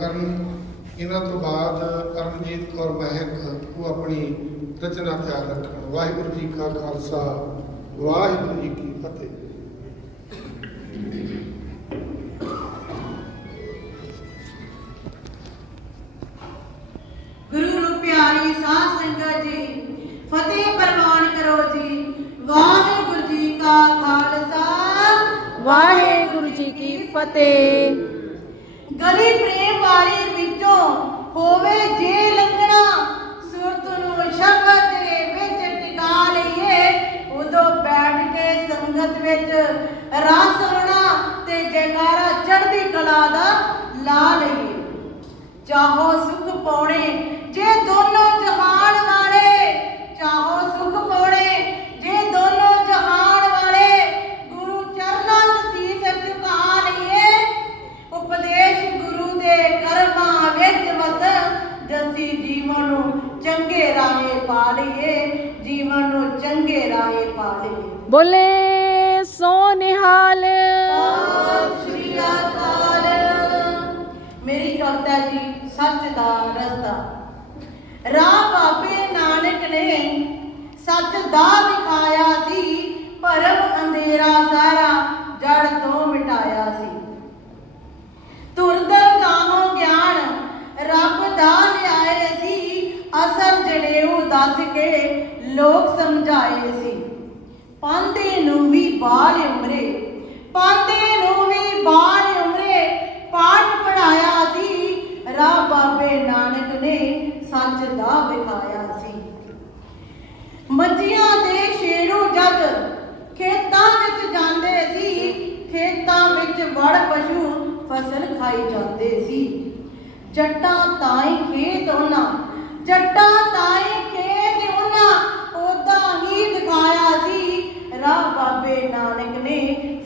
ਕਰਨ ਇਹਨਾਂ ਤੋਂ ਬਾਅਦ ਕਰਮਜੀਤ ਕੌਰ ਮਹਿਕ ਉਹ ਆਪਣੀ ਰਚਨਾ ਤਿਆਰ ਰੱਖਣ। ਵਾਹਿਗੁਰੂ ਜੀ ਕਾ ਖਾਲਸਾ ਵਾਹਿਗੁਰੂ ਜੀ ਕੀ ਫਤਿਹ। ਗੁਰੂ ਨੂੰ ਪਿਆਰੀ ਸਾਧ ਸੰਗਤ ਜੀ ਫਤਿਹ ਪ੍ਰਵਾਨ ਕਰੋ ਜੀ। ਵਾਹਿਗੁਰੂ ਜੀ ਕਾ ਖਾਲਸਾ ਵਾਹਿਗੁਰੂ ਜੀ ਕੀ ਫਤਿਹ। ਗਲੀ ਪ੍ਰੇਮ ਵਾਲੀ ਵਿੱਚੋਂ ਹੋਵੇ ਜੇ ਲੰਘਣਾ, ਸੁਰਤ ਨੂੰ ਸ਼ਬਦ ਦੇ ਵਿੱਚ ਟਿਕਾ ਲਈਏ, ਉਦੋਂ ਬੈਠ ਕੇ ਸੰਗਤ ਵਿੱਚ ਰਸ ਹੋਣਾ ਤੇ ਜੈਕਾਰਾ ਚੜ੍ਹਦੀ ਕਲਾ ਦਾ ਲਾ ਲਈਏ। ਚਾਹੋ ਸੁਖ ਪਾਉਣੇ ਜੇ ਦੋਨੋਂ ਜਹਾਨ ਵਾਲੇ ਚਾਹੋ ਸੁਖ ਪਾਉਣੇ ਜੇ ਦੋਨੋਂ ਜਹਾਨ ਵਾਲੇ ਗੁਰੂ ਚਰਨਾਂ 'ਚ ਸੀਸ ਝੁਕਾ ਲਈਏ ਉਪਦੇਸ਼ ਗੁਰੂ ਦੇ ਕਰਮਾਂ ਵਿੱਚ ਵਸ ਜਸੀ ਜੀਵਨ ਨੂੰ ਚੰਗੇ ਰਾਹੇ ਪਾ ਲਈਏ ਜੀਵਨ ਨੂੰ ਚੰਗੇ ਰਾਹੇ ਪਾ ਲਈਏ। ਬੋਲੇ ਸੋ ਨਿਹਾਲ ਸ਼੍ਰੀ ਅਕਾਲ। ਮੇਰੀ ਕਵਿਤਾ ਜੀ ਸੱਚ ਦਾ ਰਸਤਾ। ਰਾਹ ਬਾਬੇ ਨਾਨਕ ਨੇ ਸੱਚ ਦਾ ਵਿਖਾਇਆ ਸੀ ਭਰਮ ਦੱਸ ਲੋਕ ਸਮਝਾਏ ਸੀ। ਪਾਂਦੇ ਨੂੰ ਵੀ ਬਾਲ ਉਮਰੇ ਪਾਂਦੇ ਨੂੰ ਵੀ ਬਾਲ ਉਮਰੇ ਪਾਠ ਪੜਾਇਆ ਸੀ। ਰਾਹ ਬਾਬੇ ਨਾਨਕ ਨੇ ਸੱਚ ਦਾ ਵਿਖਾਇਆ ਸੀ। ਮੱਝੀਆਂ ਦੇ ਸ਼ੇਰੂ ਜਦ ਖੇਤਾਂ ਵਿੱਚ ਜਾਂਦੇ ਸੀ। ਖੇਤਾਂ ਵਿੱਚ ਵੜ ਪਸ਼ੂ ਫਸਲ ਖਾਈ ਜਾਂਦੇ ਸੀ। ਜੱਟਾਂ ਤਾਈ ਖੇਤ ਉਹਨਾਂ ਜੱਟਾਂ ਤਾਈ ਖੇਤ ਉਹਨਾਂ ਉਦਾਂ ਹੀ ਦਿਖਾਇਆ ਸੀ ਰਾਹ ਬਾਬੇ ਨਾਨਕ ਨੇ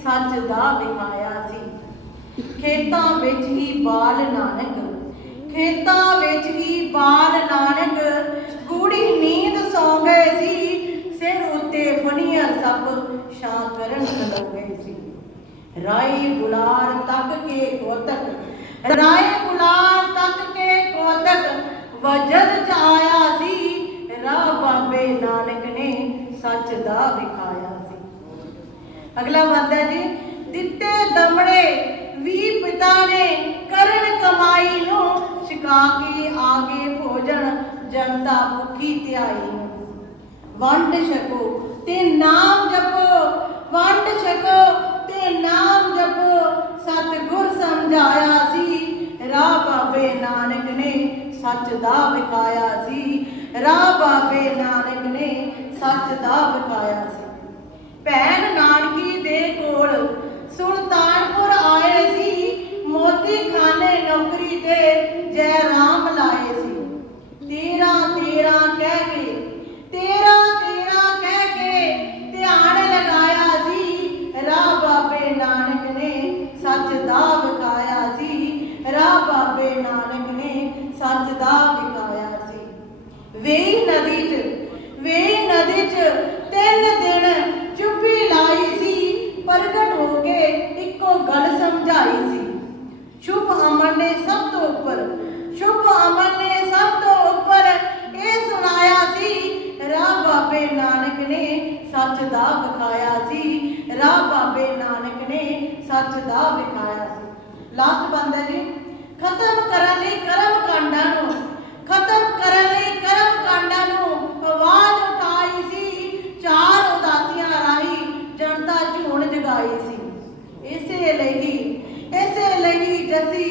ਸੱਚ ਦਾ ਦਿਖਾਇਆ ਸੀ। ਖੇਤਾਂ ਵਿੱਚ ਹੀ ਬਾਲ ਨਾਨਕ, ਖੇਤਾਂ ਵਿੱਚ ਹੀ ਬਾਲ ਨਾਨਕ, ਗੂੜੀ ਨੀਂਦ ਸੌ ਗਏ ਸੀ, ਸਿਰ ਉੱਤੇ ਫਣੀਆਂ ਸਭ ਛਾਂ ਕਰਨ ਖਲੋ ਗਏ ਸੀ। ਰਾਈ ਬੁਲਾਰ ਤੱਕ ਕੇ ਕੋਤਕ ਰਾਈ ਬੁਲਾਰ ਤੱਕ ਕੇ ਕੋਤਕ ਵਜਦ ਚ ਆਇਆ ਸੀ, ਰਾਹ ਬਾਬੇ ਨਾਨਕ ਨੇ ਸੱਚ ਦਾ ਵਿਖਾਇਆ ਸੀ। ਅਗਲਾ ਬੰਦਾ ਜੀ, ਦਿੱਤੇ ਦਮੜੇ ਵੀ ਪਿਤਾ ਨੇ ਕਰਨ ਕਮਾਈ ਨੂੰ ਛਕਾ ਕੇ ਆਗੇ ਭੋਜਨ ਜਨਤਾ ਭੁੱਖੀ ਧਿਆਈ। ਵੰਡ ਛਕੋ ਤੇ ਨਾਮ ਜਪੋ, ਵੰਡ ਛਕੋ ਤੇ ਨਾਮ ਜਪੋ। ਸਤਿਗੁਰ ਸਮਝਾਇਆ ਸੀ, ਰਾਹ ਬਾਬੇ ਨਾਨਕ ਨੇ ਸੱਚ ਦਾ ਵਿਖਾਇਆ ਸੀ। ਰਾਹ ਬਾਬੇ ਨਾਨਕ ਨੇ ਸੱਚ ਦਾ ਵਿਖਾਇਆ ਸੀ। ਭੈਣ ਨਾਨਕੀ ਦੇ ਕੋਲ ਸੁਲਤਾਨਪੁਰ ਆਏ ਸੀ ਮੋਤੀ ਖਾਨੇ ਨੌਕਰੀ ਤੇ ਜੈ ਰਾਮ ਲਾਏ ਸੀ। ਤੇਰਾ ਤੇਰਾ ਕਹਿ ਕੇ, ਤੇਰਾ ਤੇਰਾ ਕਹਿ ਕੇ ਧਿਆਨ ਲਗਾਇਆ ਸੀ। ਰਾਹ ਬਾਬੇ ਨਾਨਕ ਨੇ ਸੱਚ ਦਾ ਬਕਾਇਆ ਸੀ। ਰਾਹ ਬਾਬੇ ਨਾਨਕ ਨੇ ਸੱਚ ਦਾ ਵਿਖਾਇਆ ਸੀ ਵੇਈ ਨਦੀ 'ਚ ਵੇਈ ਨਦੀ 'ਚ ਤਿੰਨ ਦਿਨ ਚੁੱਪੀ ਲਾਈ ਸੀ ਪ੍ਰਗਟ ਹੋ ਕੇ ਇੱਕੋ ਗੱਲ ਸਮਝਾਈ ਸੀ ਸ਼ੁਭ ਅਮਨ ਨੇ ਸਭ ਤੋਂ ਉੱਪਰ। ਸ਼ੁਭ ਅਮਨ ਨੇ ਸਭ ਤੋਂ ਉੱਪਰ। ਇਹ ਸੁਣਾਇਆ ਸੀ, ਰਾਹ ਬਾਬੇ ਨਾਨਕ ਨੇ ਸੱਚ ਦਾ ਵਿਖਾਇਆ ਸੀ। ਰਾਹ ਬਾਬੇ ਨਾਨਕ ਨੇ ਸੱਚ ਦਾ ਵਿਖਾਇਆ ਸੀ। ਲਾਸਟ ਬੰਦਾ ਜੀ ਖਤਮ ਕਰਨ ਲਈ ਕਰਮ ਕਾਂਡਾਂ ਨੂੰ ਖਤਮ ਕਰਨ ਲਈ ਕਰਮ ਕਾਂਡਾਂ ਨੂੰ ਆਵਾਜ਼ ਉਠਾਈ ਸੀ ਚਾਰ ਉਦਾਸੀਆਂ ਰਾਹੀਂ ਜਨਤਾ ਝੂਣ ਜਗਾਈ ਸੀ ਇਸੇ ਲਈ ਇਸੇ ਲਈ ਜਸੀ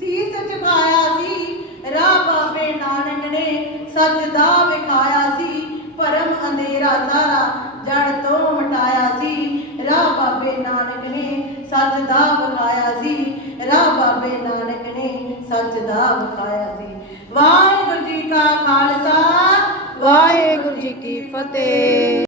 ਸੀਸ ਝੁਕਾਇਆ ਸੀ ਰਾਹ ਬਾਬੇ ਨਾਨਕ ਨੇ ਸੱਚ ਦਾ ਵਿਖਾਇਆ ਸੀ ਭਰਮ ਅੰਧੇਰਾ ਸਾਰਾ ਜੜ ਤੋਂ ਮਟਾਇਆ ਸੀ ਰਾਹ ਬਾਬੇ ਨਾਨਕ ਨੇ ਸੱਚ ਦਾ ਵਿਖਾਇਆ ਸੀ ਰਾਹ ਨਾਨਕ ਨੇ ਸੱਚ ਦਾ ਵਿਖਾਇਆ ਸੀ। ਵਾਹਿਗੁਰੂ ਜੀ ਕਾ ਖਾਲਸਾ, ਵਾਹਿਗੁਰੂ ਜੀ ਕੀ ਫਤਿਹ।